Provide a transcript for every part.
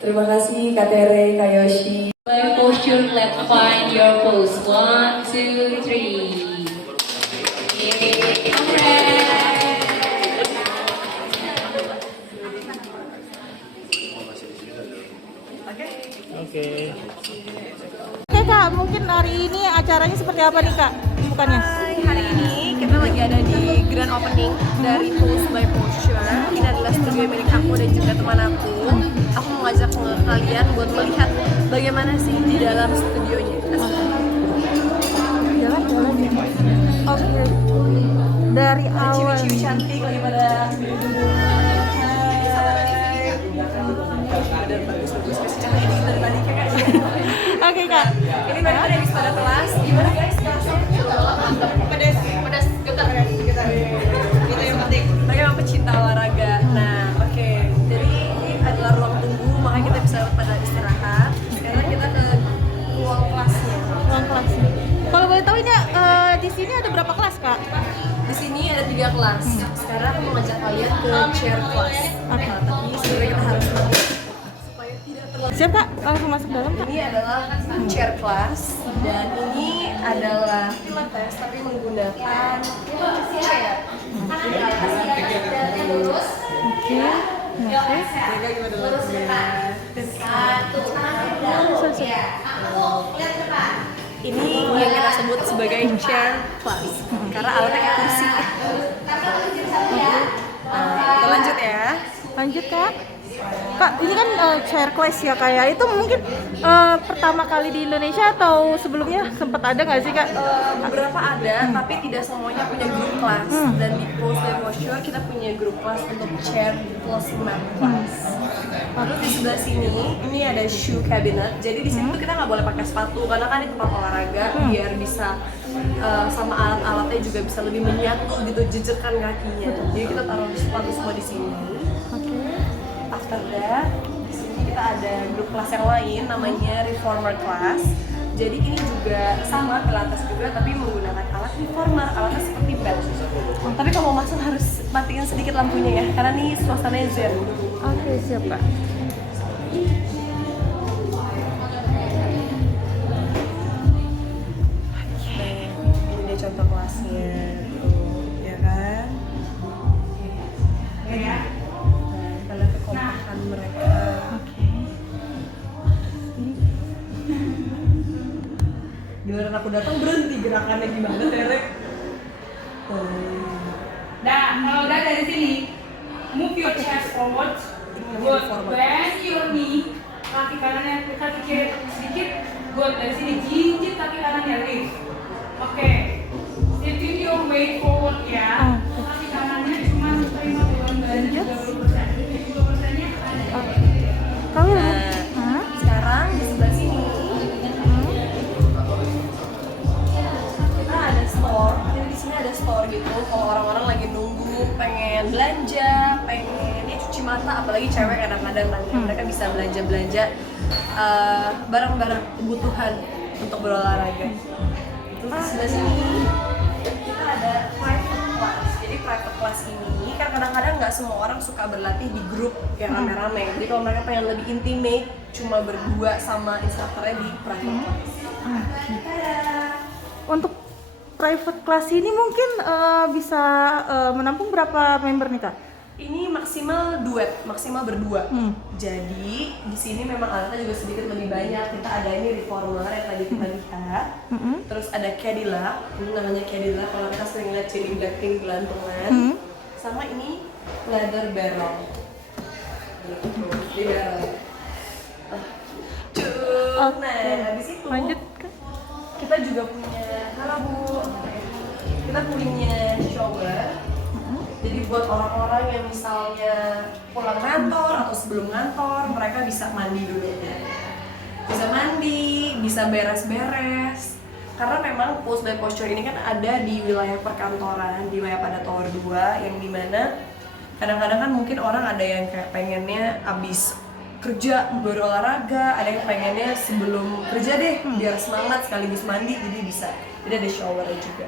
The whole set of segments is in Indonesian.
Terima kasih Kak Tere, Kak Yoshi. By posture, let's find your pose. 1, 2, 3. Oke Kak, mungkin hari ini acaranya seperti apa nih Kak? Bukannya? Hari ini kita lagi ada di grand opening dari Pose by Posture. Ini adalah studio milik aku dan juga teman aku. Aku mau ngajak kalian buat melihat bagaimana sih di dalam studionya. Jalan. Oke. Dari awal. Ciwi-ciwi cantik lagi pada Oke Kak. Ini mereka udah habis pada kelas. Gimana guys? Pedas, getar. Itu yang penting. Mereka memang pecinta olahraga. Nah, oke. Jadi ini adalah ruang tunggu, makanya kita bisa pada istirahat. Sekarang kita ke ruang kelasnya. Ruang kelas. Kalau boleh tahu ini di sini ada berapa kelas Kak? Di sini ada 3 kelas. Sekarang aku mau ngajak kalian ke chair class. Tapi sebenarnya kita harus masuk supaya tidak terlalu. Siap Kak, langsung masuk dalam Kak. Ini adalah chair class dan ini adalah pilates tapi menggunakan chair. Lurus. Oke. Jaga gimana lurusnya? Ini yang kita sebut sebagai chair class karena alatnya kayak kursi. Kita lanjut ya. Lanjut Kak. Kak, ini kan chair class ya Kak ya. Itu mungkin pertama kali di Indonesia atau sebelumnya sempat ada nggak sih Kak? Beberapa ada, tapi tidak semuanya punya grup kelas. Dan di Pose by Posture kita punya grup kelas untuk chair plus mat class. Lalu di sebelah sini, ini ada shoe cabinet. Jadi di sini tuh kita nggak boleh pakai sepatu karena kan di tempat olahraga biar bisa sama alat-alatnya juga bisa lebih menyatu gitu, jejekan kakinya. Jadi kita taruh sepatu semua di sini. After that, di sini kita ada grup kelas yang lain namanya reformer class. Jadi ini juga sama pilates juga tapi menggunakan alat reformer, alatnya seperti bed. Tapi kalau mau masuk harus matiin sedikit lampunya ya, karena ini suasananya zen. Oke, siap Kak. Ini dia contoh kelasnya, ya kan? Ya. Kita lihat kekompakan mereka. Giliran aku datang berhenti gerakannya gimana, Tere? Kalau udah dari sini, move your chest forward, good, bend your knee, kaki kanannya ke kaki kiri sedikit, good, dari sini jinjit kaki kanannya lift, oke, shifting your weight forward ya, kaki kanannya cuma terima beban badan 30%-nya ada. Kamu Sekarang di sebelah sini kita ada store. Jadi di sini ada store gitu. Kalau orang-orang lagi nunggu, pengen belanja, pengen cuci mata, apalagi cewek kadang-kadang kan mereka bisa belanja barang-barang kebutuhan untuk berolahraga. Terus di sebelah sini kita ada private class. Jadi private class ini kan kadang-kadang nggak semua orang suka berlatih di grup yang rame-rame. Jadi kalau mereka pengen lebih intimate, cuma berdua sama instrukturnya di private class. untuk private class ini mungkin bisa menampung berapa member nih Kak? Ini maksimal duet, maksimal berdua. Jadi di sini memang alatnya juga sedikit lebih banyak. Kita ada ini reformer yang tadi kita lihat. Terus ada Cadillac, ini namanya Cadillac. Kalau kita sering lihat Jennie Blackpink gelantungan. Sama ini leather barrel. Di barrel. Nah, habis itu Lanjut Kak. kita juga punya, halo Bu, kita punya shower. Jadi buat orang-orang yang misalnya pulang kantor atau sebelum kantor mereka bisa mandi dulu, bisa mandi, bisa beres-beres. Karena memang pose by posture ini kan ada di wilayah perkantoran, di wilayah pada tower 2 yang dimana kadang-kadang kan mungkin orang ada yang kayak pengennya abis kerja baru olahraga, ada yang pengennya sebelum kerja deh biar semangat sekaligus mandi, jadi bisa. Jadi ada shower juga,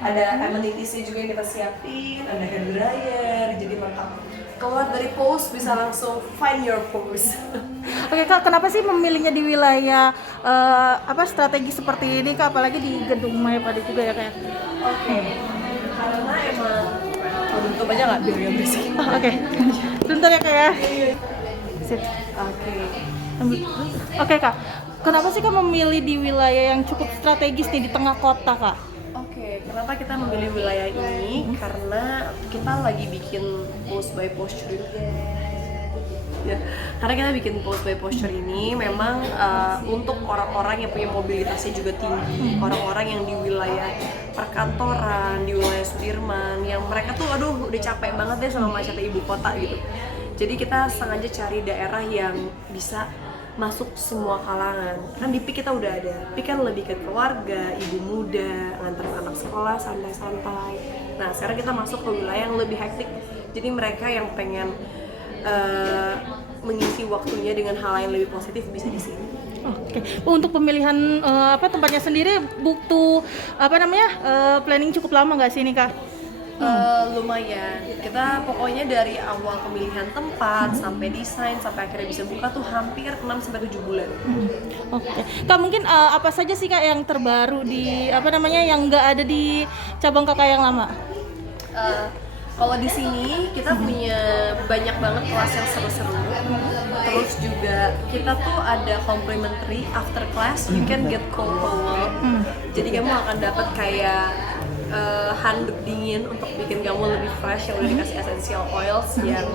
ada amenities juga yang kita siapin, ada hair dryer, jadi lengkap. Keluar dari pose bisa langsung find your pose. Oke Kak, kenapa sih memilihnya di wilayah strategi seperti ini Kak, apalagi di gedung Mayapada juga ya Kak? Oke, karena emang tutup aja nggak biar yang berisik. Oke, bentar ya Kak ya. Sip. Oke Kak, kenapa sih Kak memilih di wilayah yang cukup strategis nih di tengah kota Kak? Oke, kenapa kita memilih wilayah ini? Karena kita lagi bikin pose by posture ya, karena kita bikin pose by posture ini memang untuk orang-orang yang punya mobilitasnya juga tinggi, orang-orang yang di wilayah perkantoran, di wilayah Sudirman, yang mereka tuh aduh udah capek banget deh sama macetnya ibu kota gitu. Jadi kita sengaja cari daerah yang bisa masuk semua kalangan. Kan di PIK kita udah ada, PIK kan lebih ke keluarga, ibu muda, nganter anak sekolah santai-santai. Nah sekarang kita masuk ke wilayah yang lebih hektik. Jadi mereka yang pengen mengisi waktunya dengan hal yang lebih positif bisa di sini. Oke. Untuk pemilihan tempatnya sendiri butuh planning cukup lama nggak sih ini Kak? Lumayan. Kita pokoknya dari awal pemilihan tempat sampai desain sampai akhirnya bisa buka tuh hampir 6-7 bulan. Oke. Kak mungkin apa saja sih Kak yang terbaru di yang nggak ada di cabang Kakak yang lama? Kalau di sini kita punya banyak banget kelas yang seru-seru. Terus juga kita tuh ada complimentary after class, you can get cold towel. Jadi kamu akan dapat kayak handuk dingin untuk bikin kamu lebih fresh, yang udah dikasih essential oils yang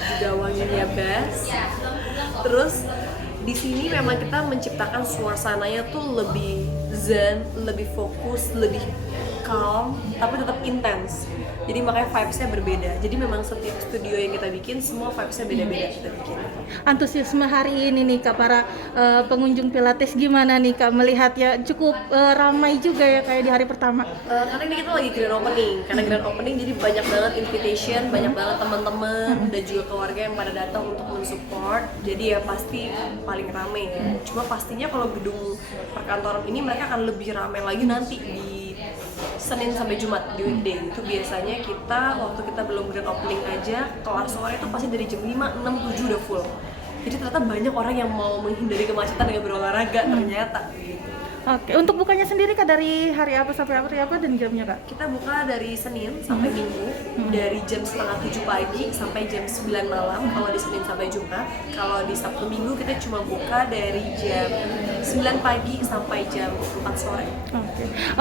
juga wanginya best. Terus di sini memang kita menciptakan suasananya tuh lebih zen, lebih fokus, lebih calm, tapi tetap intens. Jadi makanya vibes-nya berbeda. Jadi memang setiap studio yang kita bikin semua vibes-nya beda-beda kita bikin. Antusiasme hari ini nih Kak, para pengunjung Pilates gimana nih Kak, melihat ya cukup ramai juga ya kayak di hari pertama? Karena ini kita lagi grand opening. Karena grand opening jadi banyak banget invitation, banyak banget teman-teman dan juga keluarga yang pada datang untuk mensupport. Jadi ya pasti paling ramai ya. Cuma pastinya kalau gedung perkantoran ini mereka akan lebih ramai lagi nanti di Senin sampai Jumat di weekday. Itu biasanya kita waktu kita belum grand opening aja kelas sore itu pasti dari jam 5, 6, 7 udah full. Jadi ternyata banyak orang yang mau menghindari kemacetan dengan berolahraga ternyata gitu. Oke, untuk bukanya sendiri Kak dari hari apa sampai hari apa dan jamnya Kak? Kita buka dari Senin sampai Minggu dari jam 6:30 pagi sampai jam 9 malam kalau di Senin sampai Jumat. Kalau di Sabtu Minggu kita cuma buka dari jam 9 pagi sampai jam 4 sore.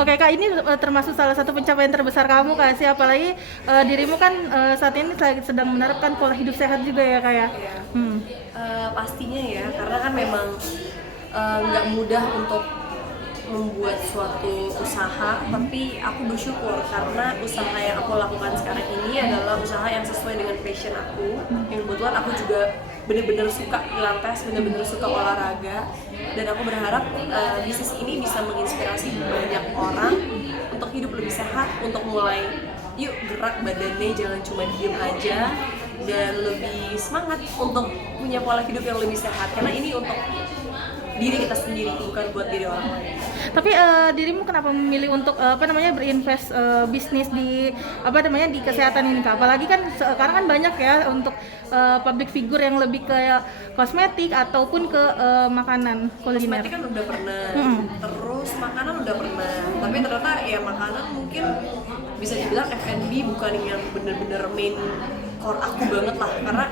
Oke Kak, ini termasuk salah satu pencapaian terbesar kamu Kak sih, apalagi dirimu kan saat ini sedang menerapkan pola hidup sehat juga ya Kak ya? Pastinya ya, karena kan memang nggak mudah untuk membuat suatu usaha, tapi aku bersyukur karena usaha yang aku lakukan sekarang ini adalah usaha yang sesuai dengan passion aku, yang kebetulan aku juga bener-bener suka pilates, bener-bener suka olahraga, dan aku berharap bisnis ini bisa menginspirasi banyak orang untuk hidup lebih sehat, untuk mulai yuk gerak badannya, jangan cuma diem aja, dan lebih semangat untuk punya pola hidup yang lebih sehat, karena ini untuk diri kita sendiri, bukan buat diri orang lain. Tapi dirimu kenapa memilih untuk berinvest bisnis di di kesehatan ini Kak? Apalagi kan sekarang kan banyak ya untuk public figure yang lebih ke kosmetik ataupun ke makanan kuliner. Kosmetik kan udah pernah, terus makanan udah pernah, tapi ternyata ya makanan mungkin bisa dibilang F&B bukan yang bener-bener main core aku banget lah, karena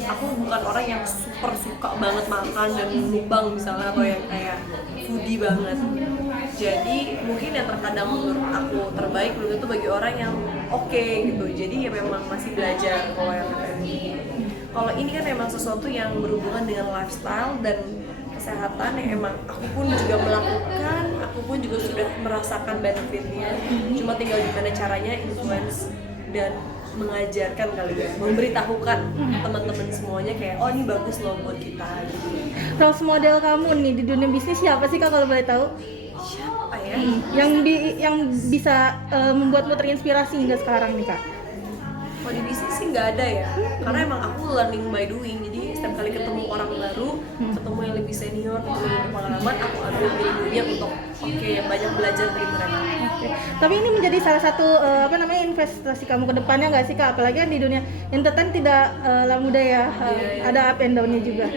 aku bukan orang yang super suka banget makan dan mukbang misalnya, atau yang kayak foodie banget. Jadi mungkin yang terkadang menurut aku terbaik belum tentu bagi orang yang oke gitu. Jadi ya memang masih belajar kalau yang ini. Kalau ini kan memang sesuatu yang berhubungan dengan lifestyle dan kesehatan yang emang aku pun juga melakukan, aku pun juga sudah merasakan benefitnya. Cuma tinggal gimana caranya influence dan mengajarkan kali ya, memberitahukan teman-teman semuanya kayak oh ini bagus loh buat kita gitu. Role model kamu nih di dunia bisnis siapa sih Kak kalau boleh tahu? Siapa ya? Yang bisa membuatmu terinspirasi hingga sekarang nih Kak? Kalau di bisnis sih nggak ada ya, karena emang aku learning by doing. Jadi setiap kali ketemu orang baru, ketemu yang lebih senior, ketemu yang berpengalaman, aku ambil ilmunya untuk banyak belajar dari mereka. Tapi ini menjadi salah satu investasi kamu ke depannya nggak sih Kak? Apalagi kan di dunia entertain tidak mudah ya, ada up and down-nya juga.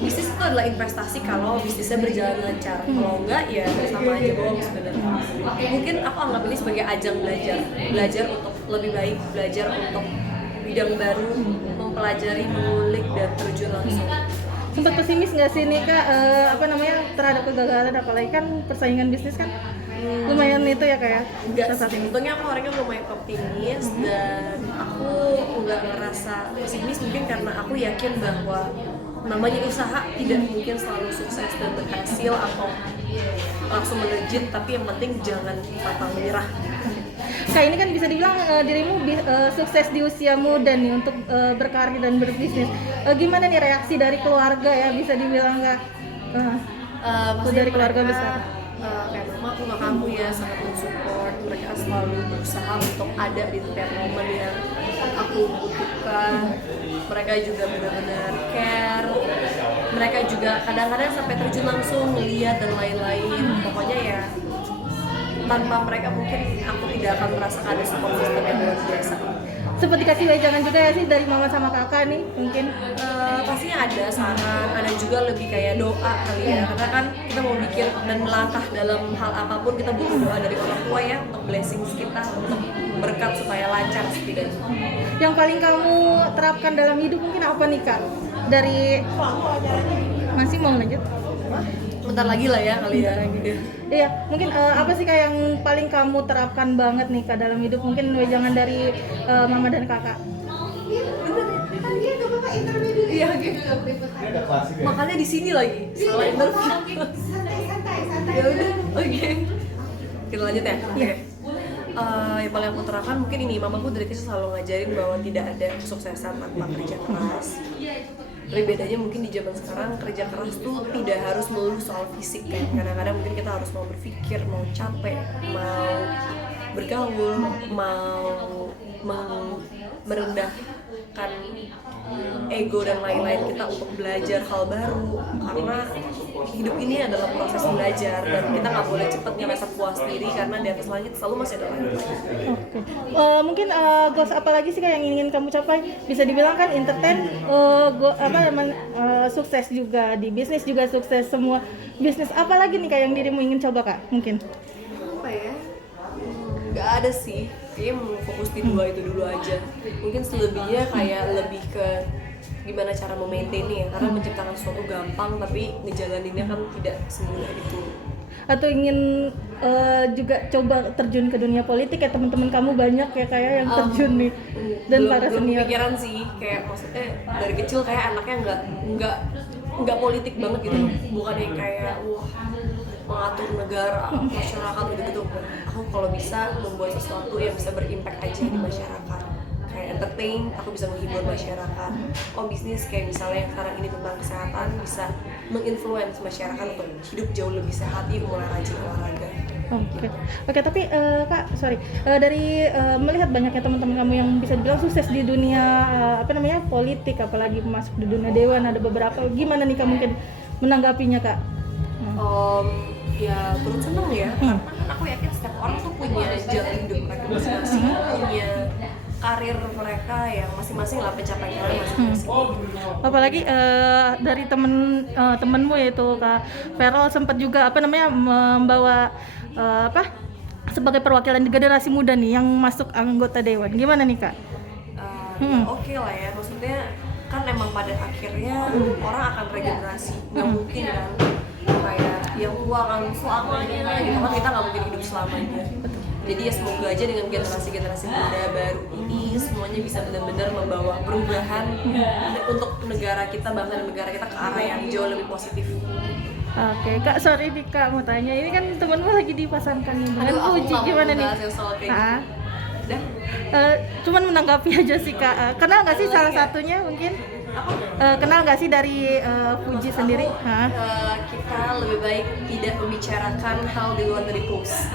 Bisnis itu adalah investasi kalau bisnisnya berjalan lancar. Kalau enggak ya sama aja bohong sebenarnya. Mungkin aku anggap ini sebagai ajang belajar untuk lebih baik, belajar untuk bidang baru, mempelajari, mengulik dan terjun langsung. Sempat pesimis nggak sih nih Kak terhadap kegagalan, apalagi kan persaingan bisnis kan lumayan itu ya Kak ya? Enggak sih, untungnya aku orangnya lumayan optimis dan aku nggak ngerasa pesimis mungkin karena aku yakin bahwa namanya usaha tidak mungkin selalu sukses dan berhasil atau langsung melejit, tapi yang penting jangan pantang menyerah. Kak ini kan bisa dibilang dirimu sukses di usia muda nih untuk berkarir dan berbisnis. Gimana nih reaksi dari keluarga ya bisa dibilang Kak? Dari keluarga besar. Kayak mama, kamu ya sangat mensupport, mereka selalu berusaha untuk ada di setiap momen yang aku butuhkan. Mereka juga benar-benar care, mereka juga kadang-kadang sampai terjun langsung melihat dan lain-lain. Pokoknya ya tanpa mereka mungkin aku tidak akan merasakan ada support system yang luar biasa. Seperti kasih wejangan juga ya sih dari mama sama kakak nih mungkin? Pastinya ada saran, ada juga lebih kayak doa kali ya, karena kan kita mau bikin dan melangkah dalam hal apapun kita butuh doa dari orang tua ya, untuk blessings kita, untuk berkat supaya lancar setidaknya. Yang paling kamu terapkan dalam hidup mungkin apa nih Kak? Dari masih mau lanjut? Bentar lagi lah ya kali ya. Iya, mungkin apa sih Kak yang paling kamu terapkan banget nih Kak dalam hidup? Mungkin wejangan dari mama dan kakak. Iya gitu. Makanya di sini lagi. Salah interview. Ya udah, oke. Kita lanjut ya. Iya. Yang paling aku terapkan mungkin ini, mamaku dari kecil selalu ngajarin bahwa tidak ada kesuksesan tanpa kerja keras. Tapi bedanya mungkin di zaman sekarang kerja keras tuh tidak harus melulu soal fisik kan. Kadang-kadang mungkin kita harus mau berpikir, mau capek, mau bergaul, mau merendahkan ego dan lain-lain kita untuk belajar hal baru, karena hidup ini adalah proses belajar dan kita nggak boleh cepet ngerasa puas diri karena di atas langit selalu masih ada langit. Oke. Mungkin goals apa lagi sih Kak yang ingin kamu capai? Bisa dibilang kan entertain sukses juga, di bisnis juga sukses, semua bisnis apa lagi nih Kak yang dirimu ingin coba Kak? Mungkin Apa ya? Nggak ada sih, kayaknya mau fokus di dua itu dulu aja. Mungkin selebihnya kayak lebih ke gimana cara memaintainnya ya, karena menciptakan sesuatu gampang tapi ngejalaninnya kan tidak semudah itu. atau ingin juga coba terjun ke dunia politik ya, teman-teman kamu banyak ya kayak yang terjun nih dan para belum senior. pikiran sih, kayak maksudnya dari kecil kayak anaknya nggak politik banget gitu, bukan yang kayak mengatur negara, masyarakat gitu. Aku kalau bisa membuat sesuatu yang bisa berimpact aja di masyarakat, kayak entertain, aku bisa menghibur masyarakat. Bisnis kayak misalnya yang sekarang ini tentang kesehatan, bisa menginfluence masyarakat untuk hidup jauh lebih sehat, mulai rajin olahraga. Oke, tapi Kak, dari melihat banyaknya teman-teman kamu yang bisa dibilang sukses di dunia politik, apalagi masuk di dunia dewan, ada beberapa, gimana nih Kak mungkin menanggapinya Kak? Ya turut senang ya, karena kan aku yakin setiap orang tuh punya jalan hidup mereka masing-masing, punya karir mereka yang masing-masing lah, pencapaian masing-masing. Apalagi dari temenmu yaitu Kak Ferol sempat juga membawa sebagai perwakilan di generasi muda nih yang masuk anggota dewan. Gimana nih Kak? Oke lah ya, maksudnya kan emang pada akhirnya orang akan regenerasi, nggak mungkin kan kayak yang tua kan selamanya gitu kan, kita nggak mungkin hidup selamanya. Jadi ya semoga aja dengan generasi-generasi muda baru ini semuanya bisa benar-benar membawa perubahan untuk negara kita, bangsa dan negara kita ke arah yang jauh lebih positif. Oke, Kak, sorry nih Kak mau tanya, ini kan temenmu lagi dipasangkan nih dengan Uji, gimana nih? Dan Cuman menanggapi aja sih Kak. Kenal nggak sih salah satunya mungkin? Kenal nggak sih dari Fuji sendiri? Hah? kita lebih baik tidak membicarakan hal di luar dari post.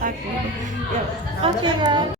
Oke. Oke, Kak.